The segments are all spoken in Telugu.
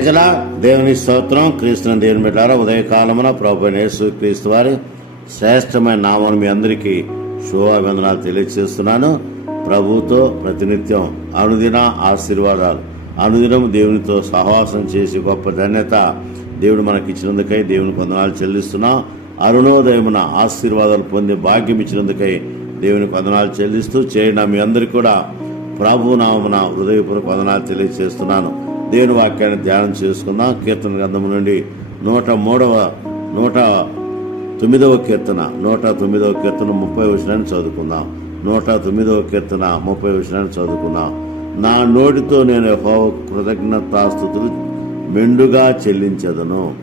ప్రజల దేవుని స్తోత్రం. క్రీస్తుని దేవుని బిడ్డారా ఉదయకాలమున ప్రభుత్వ యేసు క్రీస్తు వారి శ్రేష్టమైన నామం మీ అందరికీ శుభాభివందనాలు తెలియజేస్తున్నాను ప్రభుతో ప్రతినిత్యం అనుదిన ఆశీర్వాదాలు అనుదినం దేవునితో సహవాసం చేసి గొప్ప ధన్యత దేవుడు మనకి ఇచ్చినందుకై దేవుని వందనాలు చెల్లిస్తున్నాం. అరుణోదయమున ఆశీర్వాదాలు పొంది భాగ్యం ఇచ్చినందుకై దేవుని వందనాలు చెల్లిస్తూ చేయడం. మీ అందరికీ కూడా ప్రభు నామమున హృదయపూర్వక వందనాలు తెలియజేస్తున్నాను దేవుని వాక్యాన్ని ధ్యానం చేసుకుందాం కీర్తన గ్రంథము నుండి నూట మూడవ నూట తొమ్మిదవ కీర్తన నూట తొమ్మిదవ కీర్తన ముప్పై వచనాన్ని చదువుకుందాం. నూట తొమ్మిదవ కీర్తన ముప్పై వచనాన్ని చదువుకుందాం. నా నోటితో నేను యెహోవాకు కృతజ్ఞతాస్థుతులు మెండుగా చెల్లించదను.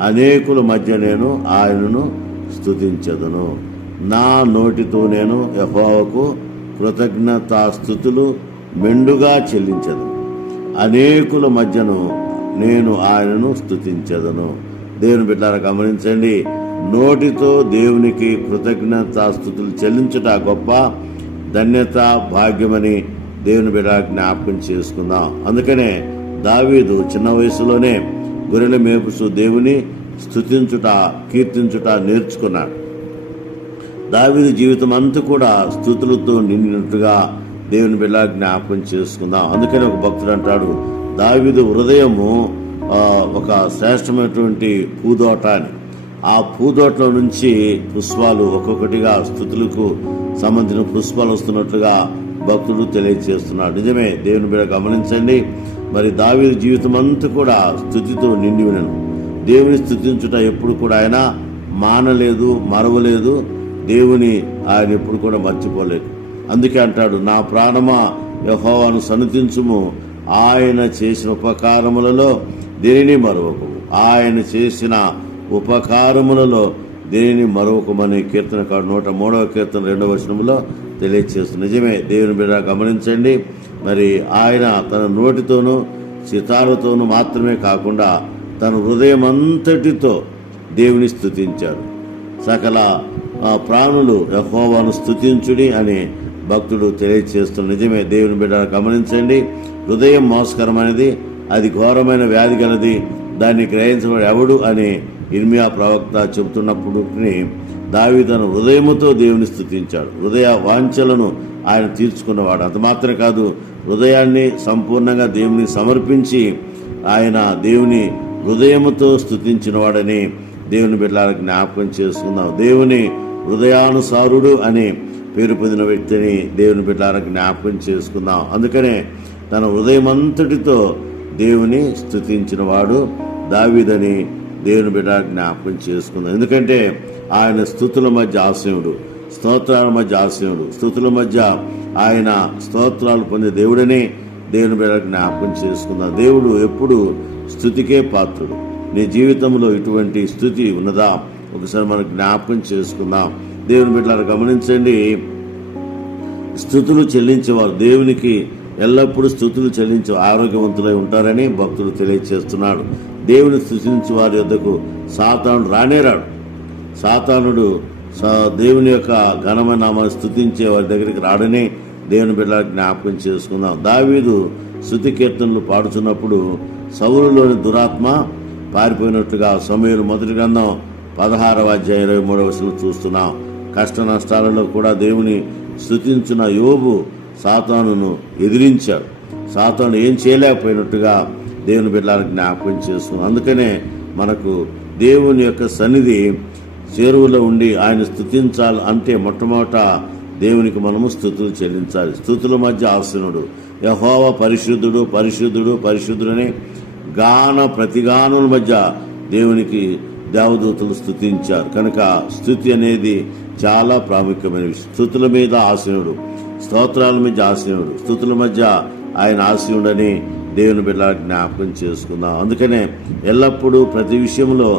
అనేకుల మధ్య నేను ఆయనను స్థుతించదును నా నోటితో నేను యహోవకు కృతజ్ఞతాస్థుతులు మెండుగా చెల్లించదు అనేకుల మధ్యను నేను ఆయనను స్థుతించదను దేవుని బిడ్డారా గమనించండి. నోటితో దేవునికి కృతజ్ఞతాస్థుతులు చెల్లించుట గొప్ప ధన్యత భాగ్యమని దేవుని బిడ్డ జ్ఞాపకం చేసుకుందాం. అందుకనే దావీదు చిన్న వయసులోనే గొర్రెల మేపుసు దేవుని స్థుతించుట కీర్తించుట నేర్చుకున్నాడు. దావీదు జీవితం అంతా కూడా స్థుతులతో నిండినట్టుగా దేవుని బిడ్డ జ్ఞాపకం చేసుకుందాం. అందుకని ఒక భక్తుడు అంటాడు దావిదు హృదయము ఒక శ్రేష్టమైనటువంటి పూదోట అని. ఆ పూదోటలో నుంచి పుష్పాలు ఒక్కొక్కటిగా స్థుతులకు సంబంధించిన పుష్పాలు వస్తున్నట్లుగా భక్తుడు తెలియజేస్తున్నాడు. నిజమే దేవుని బిడ్డ గమనించండి. మరి దావీదు జీవితం అంతా కూడా స్థుతితో నిండి వినను దేవుని స్థుతించుట ఎప్పుడు కూడా ఆయన మానలేదు మరవలేదు. దేవుని ఆయన ఎప్పుడు కూడా మర్చిపోలేదు. అందుకే అంటాడు నా ప్రాణమా యహోవాను సన్నతించుము. ఆయన చేసిన ఉపకారములలో దేనిని మరొకము ఆయన చేసిన ఉపకారములలో దేనిని మరొకమని కీర్తనకాడు నూట మూడవ కీర్తన రెండవ వచనంలో తెలియజేస్తుంది నిజమే దేవుని బిడ్డ గమనించండి. మరి ఆయన తన నోటితోనూ సితారతోనూ మాత్రమే కాకుండా తన హృదయం అంతటితో దేవుని స్థుతించాడు సకల ప్రాణులు యహోవాను స్థుతించుడి అని భక్తుడు తెలియజేస్తున్న నిజమే. దేవుని బిడ్డ గమనించండి. హృదయం మోసకరమైనది. అది ఘోరమైన వ్యాధి కలది దాన్ని గ్రహించబడి ఎవడు అని ఇర్మియా ప్రవక్త చెబుతున్నప్పుడు దావి తన హృదయముతో దేవుని స్థుతించాడు. హృదయ వాంఛలను ఆయన తీర్చుకున్నవాడు. అంత మాత్రమే కాదు హృదయాన్ని సంపూర్ణంగా దేవుని సమర్పించి ఆయన దేవుని హృదయముతో స్థుతించినవాడని దేవుని బిడ్డలకు జ్ఞాపకం చేసుకుందాం. దేవుని హృదయానుసారుడు అని పేరు పొందిన వ్యక్తిని దేవుని బిడ్డలకు జ్ఞాపకం చేసుకుందాం. అందుకనే తన హృదయమంతటితో దేవుని స్థుతించిన వాడు దావిదని దేవుని బిడ్డ జ్ఞాపకం చేసుకుందాం. ఎందుకంటే ఆయన స్థుతుల మధ్య ఆశయుడు స్తోత్రాల మధ్య ఆశయుడు స్థుతుల మధ్య ఆయన స్తోత్రాలు పొందే దేవుడని దేవుని బిడ్డ జ్ఞాపకం చేసుకుందాం. దేవుడు ఎప్పుడు స్థుతికే పాత్రుడు. నీ జీవితంలో ఇటువంటి స్థుతి ఉన్నదా? ఒకసారి మనం జ్ఞాపకం చేసుకుందాం. దేవుని బిడ్డలారా గమనించండి. స్థుతులు చెల్లించేవారు దేవునికి ఎల్లప్పుడూ స్థుతులు చెల్లించే ఆరోగ్యవంతులై ఉంటారని భక్తులు తెలియజేస్తున్నాడు దేవుని స్థుతించి వారి యొద్దకు సాతానుడు రానేరాడు సాతానుడు దేవుని యొక్క ఘనమైన నామాన్ని స్థుతించే వారి దగ్గరికి రాడని దేవుని బిడ్డ జ్ఞాపకం చేసుకుందాం. దావీదు శృతి కీర్తనలు పాడుతున్నప్పుడు సౌరులోని దురాత్మ పారిపోయినట్టుగా సమీరు మొదటి గ్రంథం పదహారవ అధ్యాయం ఇరవై మూడవ చూస్తున్నాం. కష్ట నష్టాలలో కూడా దేవుని స్థుతించిన యోబు సాతానును ఎదిరించాడు. సాతాను ఏం చేయలేకపోయినట్టుగా దేవుని బిడ్డలకు జ్ఞాపకం చేసుకున్నాం అందుకనే మనకు దేవుని యొక్క సన్నిధి చేరువలో ఉండి ఆయన స్థుతించాలి అంటే మొట్టమొదట దేవునికి మనము స్థుతులు చెల్లించాలి. స్థుతుల మధ్య ఆసనుడు యహోవ పరిశుద్ధుడు పరిశుద్ధుడు పరిశుద్ధుడని గాన ప్రతిగానుల మధ్య దేవునికి దేవదూతలు స్థుతించారు కనుక స్థుతి అనేది చాలా ప్రాముఖ్యమైన విషయం. స్థుతుల మీద ఆశయుడు స్తోత్రాల మీద ఆశయుడు స్థుతుల మధ్య ఆయన ఆశయుడని దేవుని బిడ్డ జ్ఞాపకం చేసుకుందాం. అందుకనే ఎల్లప్పుడూ ప్రతి విషయంలో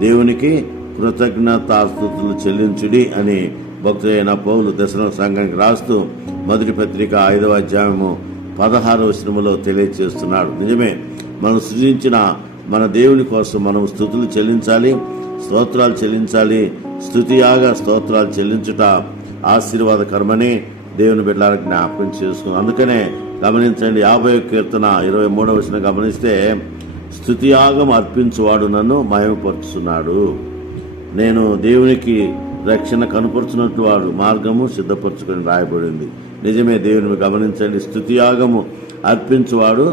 దేవునికి కృతజ్ఞతాస్థుతులు చెల్లించుడి అని భక్తుడైన పౌలు దశల సంఘానికి రాస్తూ మొదటి పత్రిక ఐదవ అధ్యాయము పదహారవ శ్రమలో తెలియజేస్తున్నాడు నిజమే మనం సృజించిన మన దేవుని కోసం మనం స్థుతులు చెల్లించాలి స్తోత్రాలు చెల్లించాలి స్థుతియాగ స్తోత్రాలు చెల్లించుట ఆశీర్వాద కర్మని దేవుని బిడ్డలకు జ్ఞాపకం చేసుకుంది అందుకనే గమనించండి యాభై కీర్తన ఇరవై మూడవ వచ్చిన గమనిస్తే స్థుతియాగం అర్పించువాడు నన్ను మయమపరుచున్నాడు నేను దేవునికి రక్షణ కనుపరుచున్నట్టు వాడు మార్గము సిద్ధపరచుకొని రాయబడింది. నిజమే దేవుని గమనించండి స్థుతియాగము అర్పించువాడు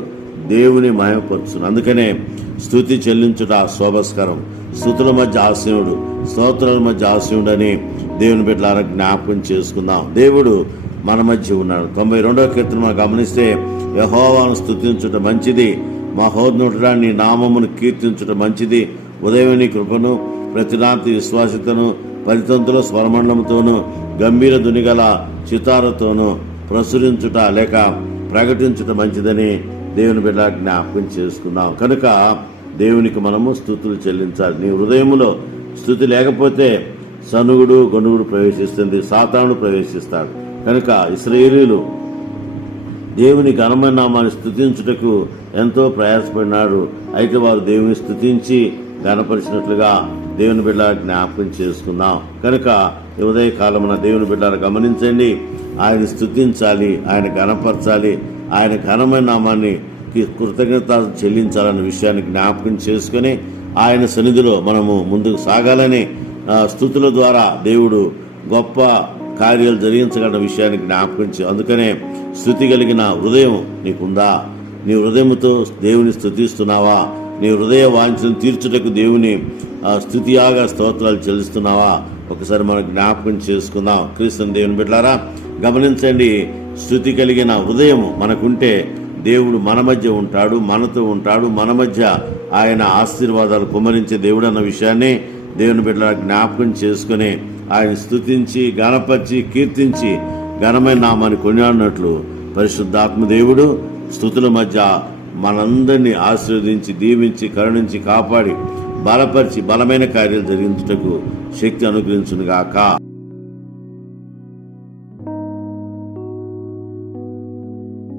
దేవుని మహిమపరచును అందుకనే స్థుతి చెల్లించుట శోభస్కరం స్థుతుల మధ్య ఆశయుడు స్తోత్రాల మధ్య ఆశయుడు అని దేవుని బిడ్డలారా జ్ఞాపకం చేసుకుందాం. దేవుడు మన మధ్య ఉన్నాడు. తొంభై రెండవ కీర్తన మనం గమనిస్తే యహోవాను స్థుతించుట మంచిది మహోన్నతుడా నీ నామమును కీర్తించుట మంచిది. ఉదయం నీ కృపను ప్రతిరాంతి విశ్వాసితను పరితంతుల స్వరమండలముతోను గంభీర దునిగల చితారతోను ప్రసురించుట లేక ప్రకటించుట మంచిదని దేవుని బిడ్డ జ్ఞాపకం చేసుకున్నాం. కనుక దేవునికి మనము స్థుతులు చెల్లించాలి. నీ హృదయంలో స్థుతి లేకపోతే సనుగుడు గొనుగుడు ప్రవేశిస్తుంది సాతానుడు ప్రవేశిస్తాడు. కనుక ఇస్రాయేలీలు దేవుని ఘనమైన నామాన్ని స్థుతించుటకు ఎంతో ప్రయాసపడినాడు అయితే వారు దేవుని స్థుతించి ఘనపరిచినట్లుగా దేవుని బిడ్డ జ్ఞాపకం చేసుకున్నాం. కనుక ఉదయకాలమున దేవుని బిడ్డలు గమనించండి. ఆయన స్థుతించాలి ఆయన ఘనపరచాలి. ఆయన ఘనమైన నామాన్ని కృతజ్ఞత చెల్లించాలన్న విషయాన్ని జ్ఞాపకం చేసుకొని ఆయన సన్నిధిలో మనము ముందుకు సాగాలని స్థుతుల ద్వారా దేవుడు గొప్ప కార్యాలు జరిగించగల విషయాన్ని జ్ఞాపకం అందుకనే స్థుతి కలిగిన హృదయం నీకుందా? నీ హృదయముతో దేవుని స్థుతిస్తున్నావా? నీ హృదయ వాంఛను తీర్చుటకు దేవుని స్థుతియాగా స్తోత్రాలు చెల్లిస్తున్నావా? ఒకసారి మనం జ్ఞాపకం చేసుకుందాం. క్రీస్తుని దేవుని బిడ్డారా గమనించండి స్థుతి కలిగిన హృదయం మనకుంటే దేవుడు మన మధ్య ఉంటాడు మనతో ఉంటాడు మన మధ్య ఆయన ఆశీర్వాదాలు కుమరించే దేవుడు అన్న విషయాన్ని దేవుని బిడ్డల జ్ఞాపకం చేసుకుని ఆయన స్థుతించి గణపరిచి కీర్తించి ఘనమైన నామాన్ని కొనియాడినట్లు పరిశుద్ధాత్మ దేవుడు స్థుతుల మధ్య మనందరినీ ఆశీర్వదించి దీవించి కరుణించి కాపాడి బలపరిచి బలమైన కార్యాలు జరిగించుటకు శక్తి అనుగ్రహించునుగాక.